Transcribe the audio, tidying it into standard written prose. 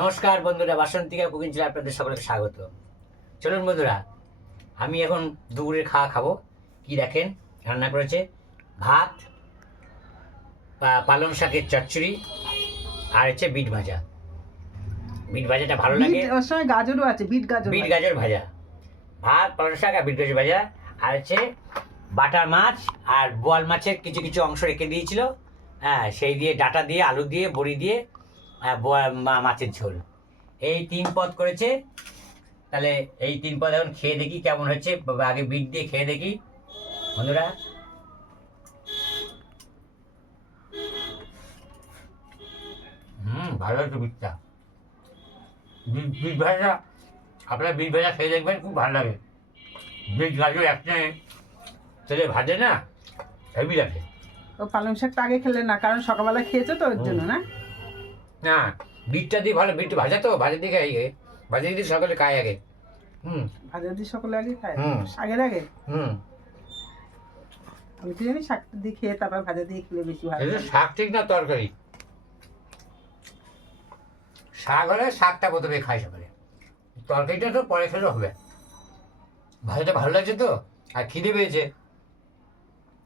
নমস্কার বন্ধুরা, বাসন্তিকা কুকিং চ্যানেলে আপনাদের সকলকে স্বাগত। চলুন বন্ধুরা, আমি এখন দুপুরের খাওয়া খাবো। কি দেখেন রান্না করেছে, ভাত, পালং শাকের চচ্চড়ি আর হচ্ছে বিট ভাজা। বিট ভাজাটা ভালো লাগে, ওর সঙ্গে গাজরও আছে, বিট গাজর ভাজা। ভাত, পালং শাক আর বিট গাজর ভাজা, আর হচ্ছে বাটার মাছ আর বোয়াল মাছের কিছু কিছু অংশ রেখে দিয়েছিল, হ্যাঁ সেই দিয়ে ডাটা দিয়ে আলু দিয়ে বড়ি দিয়ে মাছের ঝোল। এই 3 পদ করেছে। তাহলে এই 3 পদ এখন খেয়ে দেখি কেমন হচ্ছে। আগে বিট দিয়ে খেয়ে দেখি বন্ধুরা। ভালো হচ্ছে বিটটা। বিট ভাজা, আপনারা বিট ভাজা খেয়ে দেখবেন, খুব ভালো লাগে। বিট গাজর একসঙ্গে তেলে ভাজে না, হেভি লাগে। ও পালং শাকটা আগে খেলে না, কারণ সকালবেলা খেয়েছো তো ওর জন্য না। না, বিটটা দিয়ে ভালো, বিট ভাজা তো, ভাজা দিয়ে খাই, ভাজা দিয়ে সকালে খাই আগে। ভাজা দিয়ে সকালে আগে খায়, শাকের আগে। আমি তো জানি শাকটা দিয়ে খেয়ে তারপর ভাজা দিয়ে খেলে বেশি ভালো। শাক ঠিক না তরকারি। শাক হলে শাকটা প্রথমে খাই সকালে, তরকারিটা তো পরে খেলেও হবে। ভাজাটা ভালো লাগছে তো, আর খিদে পেয়েছে।